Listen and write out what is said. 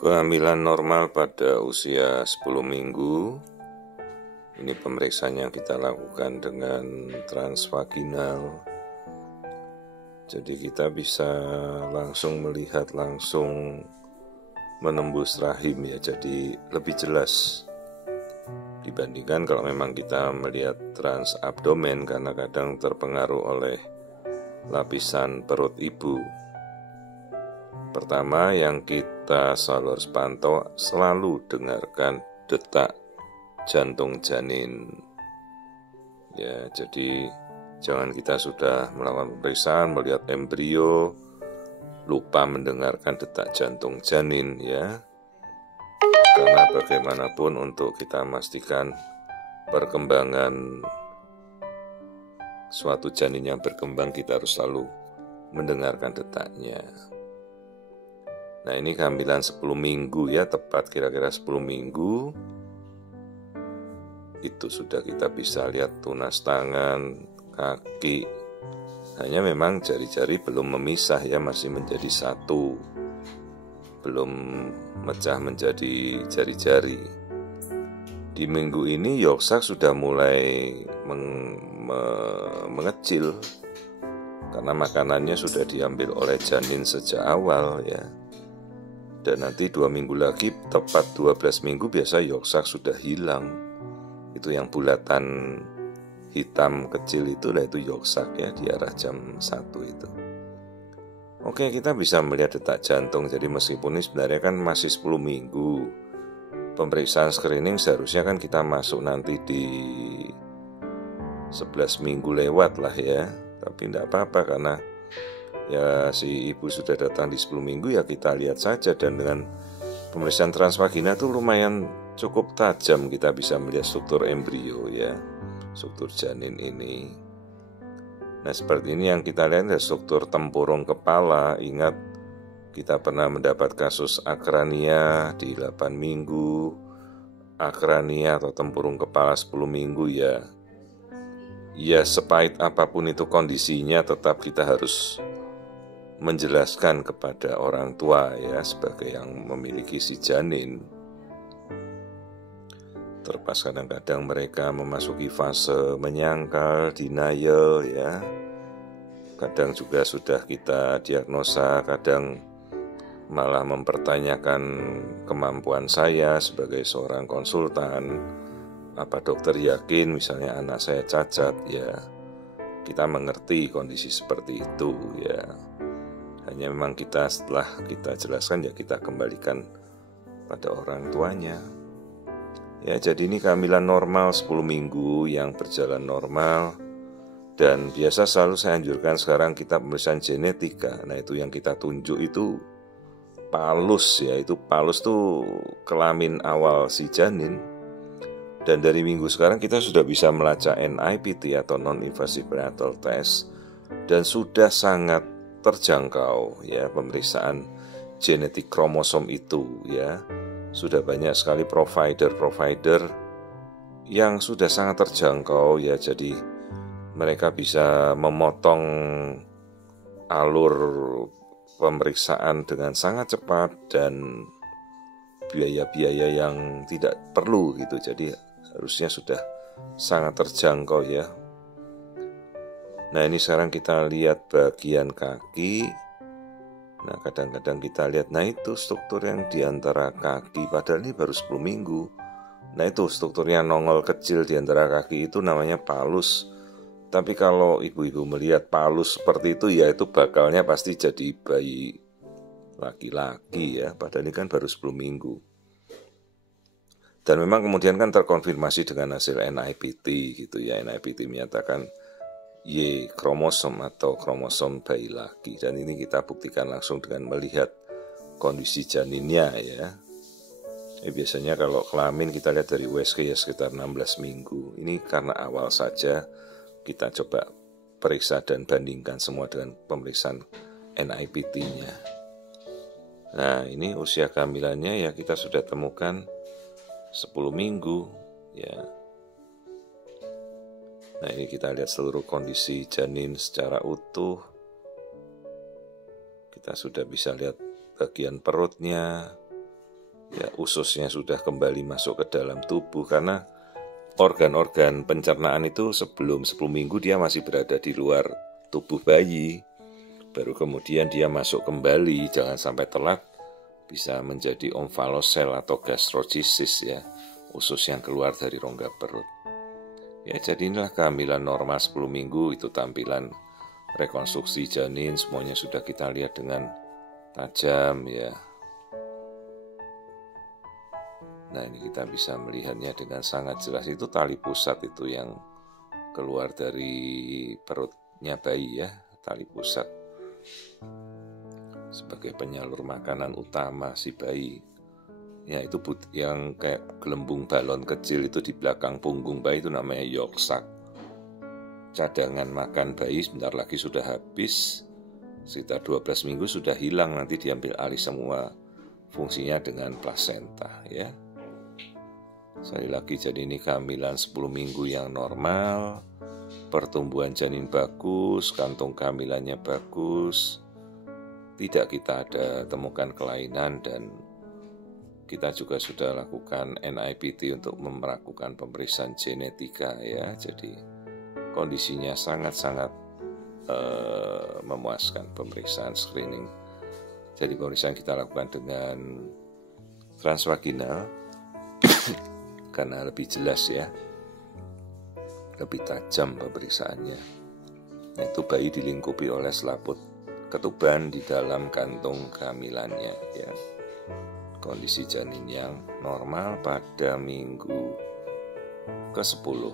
Kehamilan normal pada usia 10 minggu. Ini pemeriksaan yang kita lakukan dengan transvaginal. Jadi kita bisa langsung melihat, langsung menembus rahim ya. Jadi lebih jelas dibandingkan kalau memang kita melihat transabdomen, karena kadang terpengaruh oleh lapisan perut ibu. Pertama yang kita selalu harus pantau, selalu dengarkan detak jantung janin. Ya, jadi jangan kita sudah melakukan pemeriksaan, melihat embrio, lupa mendengarkan detak jantung janin ya. Karena bagaimanapun untuk kita memastikan perkembangan suatu janin yang berkembang, kita harus selalu mendengarkan detaknya. Nah, ini kehamilan 10 minggu ya, tepat kira-kira 10 minggu. Itu sudah kita bisa lihat tunas tangan, kaki. Hanya memang jari-jari belum memisah ya, masih menjadi satu. Belum mecah menjadi jari-jari. Di minggu ini yolk sac sudah mulai mengecil, karena makanannya sudah diambil oleh janin sejak awal ya. Dan nanti 2 minggu lagi, tepat 12 minggu, biasa yolk sac sudah hilang. Itu yang bulatan hitam kecil itulah, itu yolk sac ya, di arah jam 1 itu. Oke, kita bisa melihat detak jantung. Jadi meskipun ini sebenarnya kan masih 10 minggu, pemeriksaan screening seharusnya kan kita masuk nanti di 11 minggu lewat lah ya. Tapi tidak apa-apa, karena ya si ibu sudah datang di 10 minggu, ya kita lihat saja. Dan dengan pemeriksaan transvagina itu lumayan cukup tajam, kita bisa melihat struktur embrio ya, struktur janin ini. Nah, seperti ini yang kita lihat, struktur tempurung kepala. Ingat, kita pernah mendapat kasus akrania di 8 minggu, akrania atau tempurung kepala 10 minggu ya. Ya, sepahit apapun itu kondisinya, tetap kita harus menjelaskan kepada orang tua ya, sebagai yang memiliki si janin. Terlepas kadang-kadang mereka memasuki fase menyangkal, denial ya. Kadang juga sudah kita diagnosa, kadang malah mempertanyakan kemampuan saya sebagai seorang konsultan. Apa dokter yakin misalnya anak saya cacat ya. Kita mengerti kondisi seperti itu ya. Hanya memang kita setelah kita jelaskan ya, kita kembalikan pada orang tuanya. Ya, jadi ini kehamilan normal 10 minggu yang berjalan normal. Dan biasa selalu saya anjurkan sekarang kita pemeriksaan genetika. Nah, itu yang kita tunjuk itu palus ya. Itu palus tuh kelamin awal si janin. Dan dari minggu sekarang kita sudah bisa melacak NIPT atau non-invasive prenatal test. Dan sudah sangat terjangkau ya pemeriksaan genetik kromosom itu ya. Sudah banyak sekali provider yang sudah sangat terjangkau ya. Jadi mereka bisa memotong alur pemeriksaan dengan sangat cepat dan biaya-biaya yang tidak perlu gitu. Jadi harusnya sudah sangat terjangkau ya. Nah, ini sekarang kita lihat bagian kaki. Nah, kadang-kadang kita lihat, nah itu struktur yang di antara kaki, padahal ini baru 10 minggu. Nah, itu strukturnya nongol kecil di antara kaki, itu namanya palus. Tapi kalau ibu-ibu melihat palus seperti itu, ya itu bakalnya pasti jadi bayi laki-laki ya, padahal ini kan baru 10 minggu. Dan memang kemudian kan terkonfirmasi dengan hasil NIPT gitu ya. NIPT menyatakan Y kromosom atau kromosom bayi laki. Dan ini kita buktikan langsung dengan melihat kondisi janinnya ya. Biasanya kalau kelamin kita lihat dari USG ya sekitar 16 minggu. Ini karena awal saja, kita coba periksa dan bandingkan semua dengan pemeriksaan NIPT-nya. Nah, ini usia kehamilannya ya kita sudah temukan 10 minggu ya. Nah, ini kita lihat seluruh kondisi janin secara utuh. Kita sudah bisa lihat bagian perutnya, ya ususnya sudah kembali masuk ke dalam tubuh, karena organ-organ pencernaan itu sebelum 10 minggu dia masih berada di luar tubuh bayi, baru kemudian dia masuk kembali. Jangan sampai telat, bisa menjadi omfalosel atau gastrogenesis ya, usus yang keluar dari rongga perut. Ya, jadi inilah kehamilan normal 10 minggu, itu tampilan rekonstruksi janin, semuanya sudah kita lihat dengan tajam ya. Nah, ini kita bisa melihatnya dengan sangat jelas. Itu tali pusat itu yang keluar dari perutnya bayi ya, tali pusat sebagai penyalur makanan utama si bayi. Ya, itu yang kayak gelembung balon kecil itu di belakang punggung bayi, itu namanya yolk sac. Cadangan makan bayi sebentar lagi sudah habis, sekitar 12 minggu sudah hilang, nanti diambil alih semua fungsinya dengan plasenta ya. Sekali lagi, jadi ini kehamilan 10 minggu yang normal, pertumbuhan janin bagus, kantung kehamilannya bagus, tidak kita ada temukan kelainan, dan kita juga sudah lakukan NIPT untuk melakukan pemeriksaan genetika ya. Jadi kondisinya sangat-sangat memuaskan, pemeriksaan screening. Jadi pemeriksaan kita lakukan dengan transvaginal karena lebih jelas ya, lebih tajam pemeriksaannya. Itu bayi dilingkupi oleh selaput ketuban di dalam kantung kehamilannya ya. Kondisi janin yang normal pada minggu ke-10.